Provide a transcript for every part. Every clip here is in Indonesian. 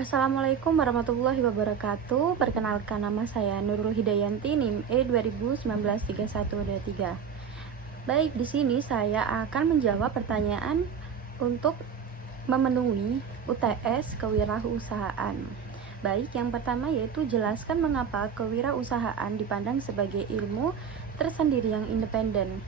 Assalamualaikum warahmatullahi wabarakatuh. Perkenalkan, nama saya Nurul Hidayanti, NIM E 2019 3123. Baik, di sini saya akan menjawab pertanyaan untuk memenuhi UTS kewirausahaan. Baik, yang pertama yaitu jelaskan mengapa kewirausahaan dipandang sebagai ilmu tersendiri yang independen.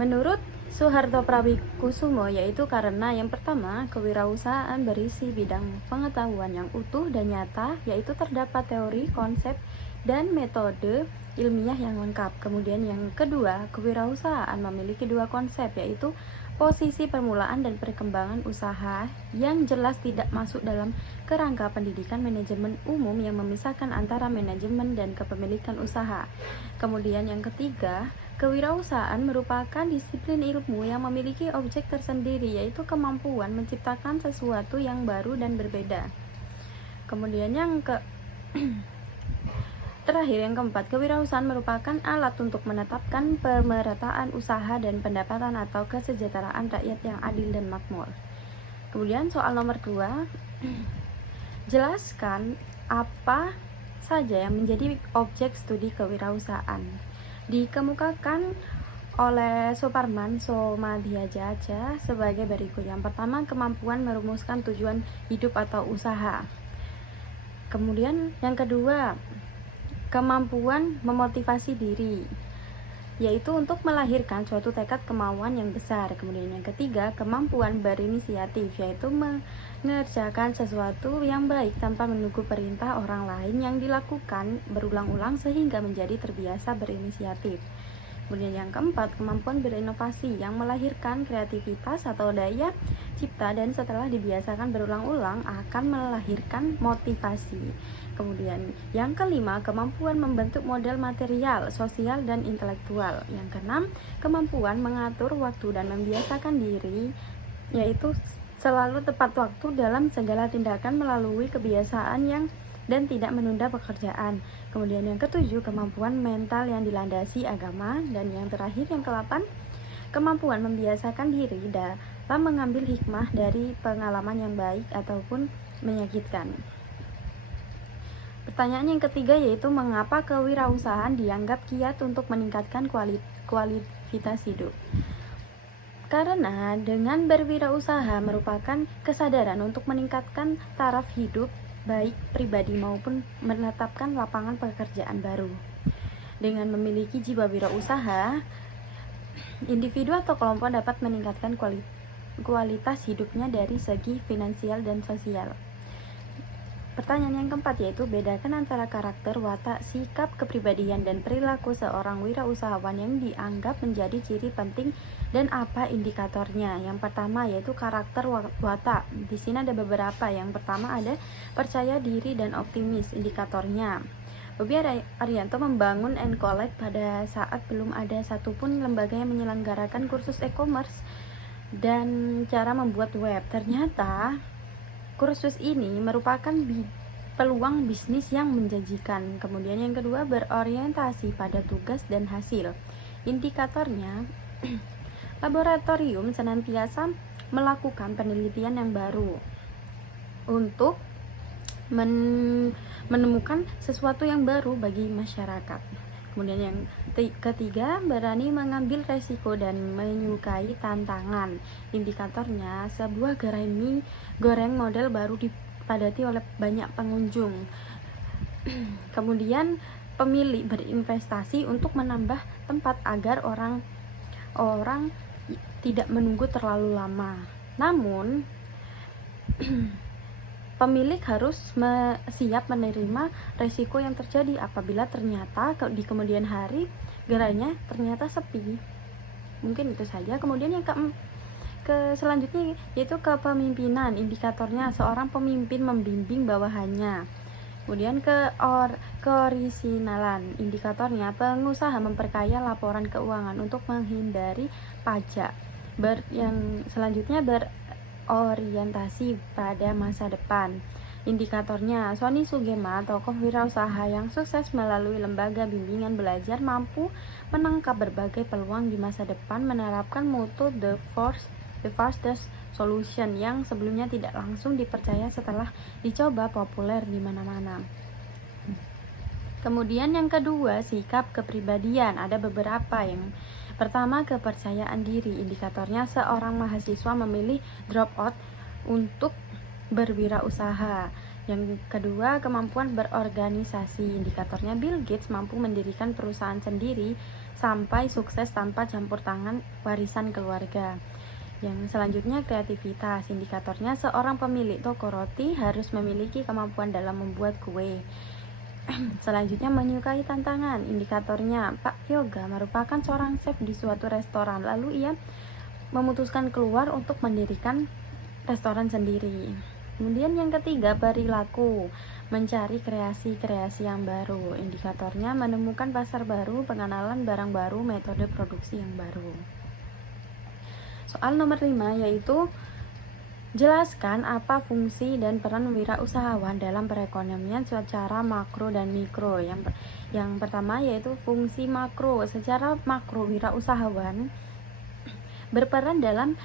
Menurut Soeharto Prawikusumo, yaitu karena yang pertama, kewirausahaan berisi bidang pengetahuan yang utuh dan nyata, yaitu terdapat teori, konsep, dan metode ilmiah yang lengkap. Kemudian yang kedua, kewirausahaan memiliki dua konsep, yaitu posisi permulaan dan perkembangan usaha yang jelas tidak masuk dalam kerangka pendidikan manajemen umum yang memisahkan antara manajemen dan kepemilikan usaha. Kemudian yang ketiga, kewirausahaan merupakan disiplin ilmu yang memiliki objek tersendiri, yaitu kemampuan menciptakan sesuatu yang baru dan berbeda. Kemudian yang terakhir, yang keempat, kewirausahaan merupakan alat untuk menetapkan pemerataan usaha dan pendapatan atau kesejahteraan rakyat yang adil dan makmur. Kemudian soal nomor 2, jelaskan apa saja yang menjadi objek studi kewirausahaan. Dikemukakan oleh Suparman Somadhiaja sebagai berikut. Yang pertama, kemampuan merumuskan tujuan hidup atau usaha. Kemudian yang kedua, kemampuan memotivasi diri, yaitu untuk melahirkan suatu tekad kemauan yang besar. Kemudian yang ketiga, kemampuan berinisiatif, yaitu mengerjakan sesuatu yang baik tanpa menunggu perintah orang lain yang dilakukan berulang-ulang sehingga menjadi terbiasa berinisiatif. Kemudian yang keempat, kemampuan berinovasi yang melahirkan kreativitas atau daya cipta dan setelah dibiasakan berulang-ulang akan melahirkan motivasi. Kemudian yang kelima, kemampuan membentuk model material, sosial, dan intelektual. Yang keenam, kemampuan mengatur waktu dan membiasakan diri, yaitu selalu tepat waktu dalam segala tindakan melalui kebiasaan yang dan tidak menunda pekerjaan. Kemudian yang ketujuh, kemampuan mental yang dilandasi agama. Dan yang terakhir, yang ke-8, kemampuan membiasakan diri dalam mengambil hikmah dari pengalaman yang baik ataupun menyakitkan. Pertanyaan yang ketiga yaitu mengapa kewirausahaan dianggap kiat untuk meningkatkan kualitas hidup. Karena dengan berwirausaha merupakan kesadaran untuk meningkatkan taraf hidup baik pribadi maupun menetapkan lapangan pekerjaan baru. Dengan memiliki jiwa wirausaha, individu atau kelompok dapat meningkatkan kualitas hidupnya dari segi finansial dan sosial. Pertanyaan yang keempat yaitu bedakan antara karakter, watak, sikap, kepribadian, dan perilaku seorang wirausahawan yang dianggap menjadi ciri penting dan apa indikatornya. Yang pertama yaitu karakter watak. Di sini ada beberapa. Yang pertama ada percaya diri dan optimis. Indikatornya, Bobi Arianto membangun Ncollect pada saat belum ada satupun lembaga yang menyelenggarakan kursus e-commerce dan cara membuat web. Ternyata kursus ini merupakan peluang bisnis yang menjanjikan. Kemudian yang kedua, berorientasi pada tugas dan hasil. Indikatornya, laboratorium senantiasa melakukan penelitian yang baru untuk menemukan sesuatu yang baru bagi masyarakat. Kemudian yang ketiga, berani mengambil resiko dan menyukai tantangan. Indikatornya, sebuah gerai mie goreng model baru dipadati oleh banyak pengunjung. Kemudian pemilik berinvestasi untuk menambah tempat agar orang tidak menunggu terlalu lama. Namun pemilik harus siap menerima resiko yang terjadi apabila ternyata di kemudian hari gerainya ternyata sepi. Mungkin itu saja. Kemudian yang selanjutnya yaitu kepemimpinan. Indikatornya, seorang pemimpin membimbing bawahannya. Kemudian keorisinalan. Indikatornya, pengusaha memperkaya laporan keuangan untuk menghindari pajak. Yang selanjutnya orientasi pada masa depan. Indikatornya, Sony Sugema, tokoh wirausaha yang sukses melalui lembaga bimbingan belajar, mampu menangkap berbagai peluang di masa depan, menerapkan moto the fastest solution yang sebelumnya tidak langsung dipercaya setelah dicoba populer di mana-mana. Kemudian yang kedua, sikap kepribadian. Ada beberapa. Yang pertama, kepercayaan diri. Indikatornya seorang mahasiswa memilih drop out untuk berwirausaha. Yang kedua, kemampuan berorganisasi. Indikatornya Bill Gates mampu mendirikan perusahaan sendiri sampai sukses tanpa campur tangan warisan keluarga. Yang selanjutnya, kreativitas. Indikatornya seorang pemilik toko roti harus memiliki kemampuan dalam membuat kue. Selanjutnya, menyukai tantangan. Indikatornya Pak Yoga merupakan seorang chef di suatu restoran, lalu ia memutuskan keluar untuk mendirikan restoran sendiri. Kemudian yang ketiga, perilaku, mencari kreasi-kreasi yang baru. Indikatornya menemukan pasar baru, pengenalan barang baru, metode produksi yang baru. Soal nomor 5 yaitu jelaskan apa fungsi dan peran wirausahawan dalam perekonomian secara makro dan mikro. Yang pertama yaitu fungsi makro. Secara makro, wirausahawan berperan dalam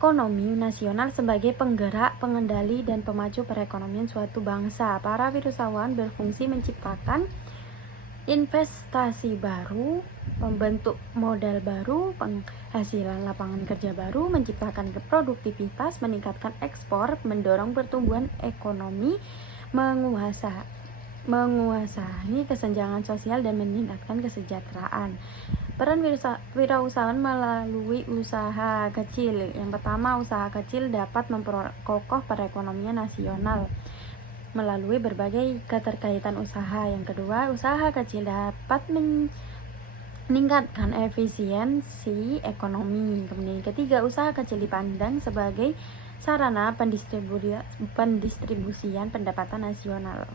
ekonomi nasional sebagai penggerak, pengendali, dan pemacu perekonomian suatu bangsa. Para wirausahawan berfungsi menciptakan investasi baru, membentuk modal baru, penghasilan lapangan kerja baru, menciptakan produktivitas, meningkatkan ekspor, mendorong pertumbuhan ekonomi, menguasai kesenjangan sosial, dan meningkatkan kesejahteraan. Peran wirausahawan melalui usaha kecil. Yang pertama, usaha kecil dapat memperkokoh perekonomian nasional melalui berbagai keterkaitan usaha. Yang kedua, usaha kecil dapat meningkatkan efisiensi ekonomi. Kemudian yang ketiga, usaha kecil dipandang sebagai sarana pendistribusian pendapatan nasional.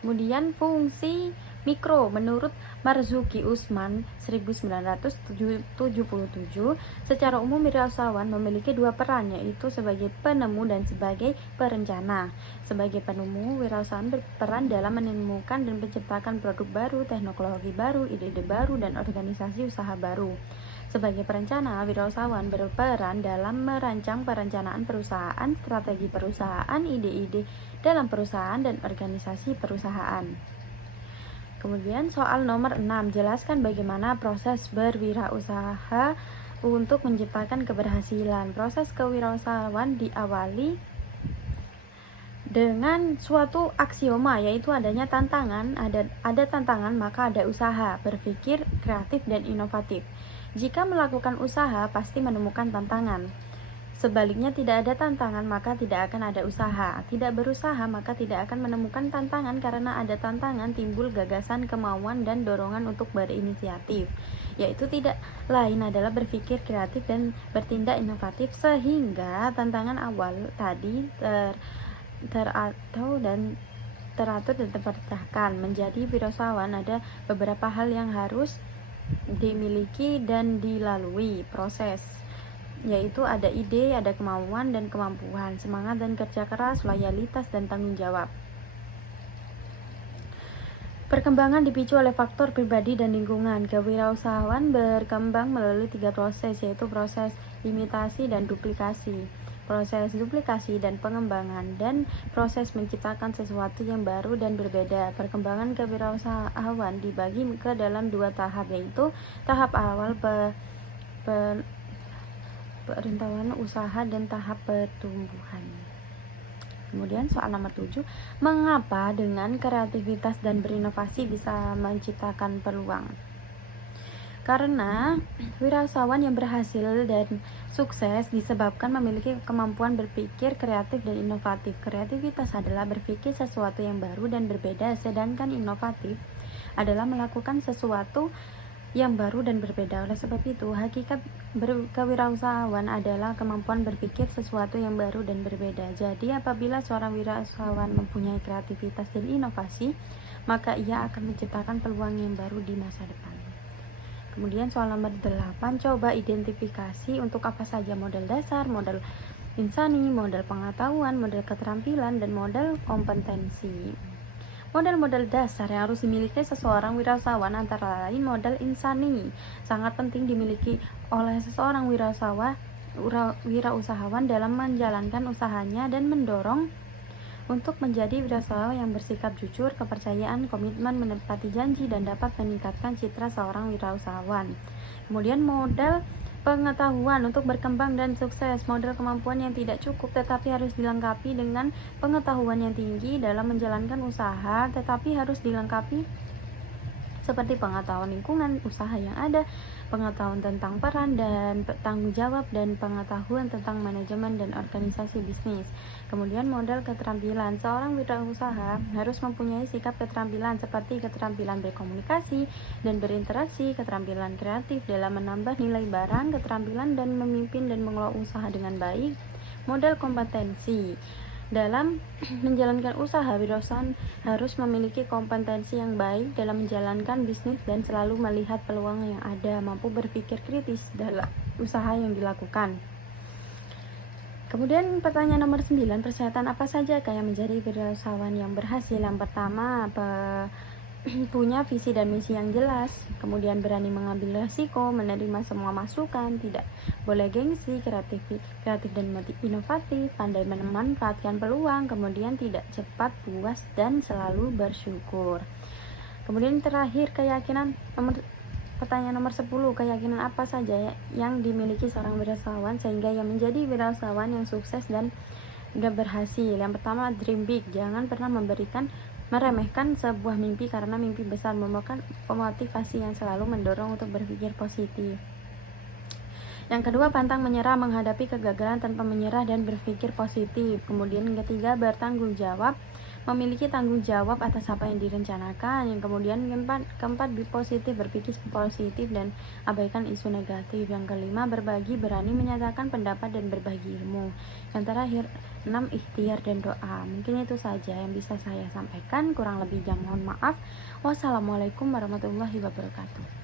Kemudian fungsi mikro. Menurut Marzuki Usman 1977, secara umum wirausahawan memiliki dua peran, yaitu sebagai penemu dan sebagai perencana. Sebagai penemu, wirausahawan berperan dalam menemukan dan menciptakan produk baru, teknologi baru, ide-ide baru, dan organisasi usaha baru. Sebagai perencana, wirausahawan berperan dalam merancang perencanaan perusahaan, strategi perusahaan, ide-ide dalam perusahaan, dan organisasi perusahaan. Kemudian soal nomor 6, jelaskan bagaimana proses berwirausaha untuk menciptakan keberhasilan. Proses kewirausahaan diawali dengan suatu aksioma, yaitu adanya tantangan. Ada tantangan maka ada usaha, berpikir kreatif dan inovatif. Jika melakukan usaha pasti menemukan tantangan. Sebaliknya, tidak ada tantangan maka tidak akan ada usaha. Tidak berusaha maka tidak akan menemukan tantangan. Karena ada tantangan timbul gagasan, kemauan, dan dorongan untuk berinisiatif, yaitu tidak lain adalah berpikir kreatif dan bertindak inovatif. Sehingga tantangan awal tadi teratur dan terpecahkan menjadi wirausahawan. Ada beberapa hal yang harus dimiliki dan dilalui proses, yaitu ada ide, ada kemauan dan kemampuan, semangat dan kerja keras, loyalitas dan tanggung jawab. Perkembangan dipicu oleh faktor pribadi dan lingkungan. Kewirausahaan berkembang melalui 3 proses, yaitu proses imitasi dan duplikasi, proses duplikasi dan pengembangan, dan proses menciptakan sesuatu yang baru dan berbeda. Perkembangan kewirausahaan dibagi ke dalam 2 tahap, yaitu tahap awal perintahan usaha dan tahap pertumbuhan. Kemudian soal nomor 7, mengapa dengan kreativitas dan berinovasi bisa menciptakan peluang? Karena wirausahawan yang berhasil dan sukses disebabkan memiliki kemampuan berpikir kreatif dan inovatif. Kreativitas adalah berpikir sesuatu yang baru dan berbeda, sedangkan inovatif adalah melakukan sesuatu yang baru dan berbeda. Oleh sebab itu, hakikat kewirausahaan adalah kemampuan berpikir sesuatu yang baru dan berbeda. Jadi, apabila seorang wirausahawan mempunyai kreativitas dan inovasi, maka ia akan menciptakan peluang yang baru di masa depan. Kemudian soal nomor 8, coba identifikasi untuk apa saja modal dasar, modal insani, modal pengetahuan, modal keterampilan, dan modal kompetensi. Modal-modal dasar yang harus dimiliki seseorang wirausahawan antara lain modal insani. Sangat penting dimiliki oleh seseorang wirausahawan dalam menjalankan usahanya dan mendorong untuk menjadi wirausahawan yang bersikap jujur, kepercayaan, komitmen, menepati janji, dan dapat meningkatkan citra seorang wirausahawan. Kemudian modal pengetahuan untuk berkembang dan sukses. Modal kemampuan yang tidak cukup tetapi harus dilengkapi dengan pengetahuan yang tinggi dalam menjalankan usaha, tetapi harus dilengkapi seperti pengetahuan lingkungan usaha yang ada, pengetahuan tentang peran dan tanggung jawab, dan pengetahuan tentang manajemen dan organisasi bisnis. Kemudian modal keterampilan. Seorang wirausaha harus mempunyai sikap keterampilan seperti keterampilan berkomunikasi dan berinteraksi, keterampilan kreatif dalam menambah nilai barang, keterampilan dan memimpin dan mengelola usaha dengan baik. Modal kompetensi. Dalam menjalankan usaha, wirausaha harus memiliki kompetensi yang baik dalam menjalankan bisnis dan selalu melihat peluang yang ada, mampu berpikir kritis dalam usaha yang dilakukan. Kemudian pertanyaan nomor 9, persyaratan apa saja yang menjadi wirausahawan yang berhasil? Yang pertama, punya visi dan misi yang jelas, kemudian berani mengambil resiko, menerima semua masukan, tidak boleh gengsi, kreatif dan inovatif, pandai memanfaatkan peluang, kemudian tidak cepat puas dan selalu bersyukur. Kemudian terakhir, pertanyaan nomor 10, keyakinan apa saja yang dimiliki seorang wirausahawan sehingga ia menjadi wirausahawan yang sukses dan berhasil? Yang pertama, dream big. Jangan pernah meremehkan sebuah mimpi karena mimpi besar merupakan pemotivasi yang selalu mendorong untuk berpikir positif. Yang kedua, pantang menyerah, menghadapi kegagalan tanpa menyerah dan berpikir positif. Kemudian yang ketiga, bertanggung jawab, memiliki tanggung jawab atas apa yang direncanakan. Yang kemudian keempat, be positif, berpikir positif dan abaikan isu negatif. Yang kelima, berbagi, berani menyatakan pendapat dan berbagi ilmu. Yang terakhir, 6, ikhtiar dan doa. Mungkin itu saja yang bisa saya sampaikan, kurang lebihnya mohon maaf. Wassalamualaikum warahmatullahi wabarakatuh.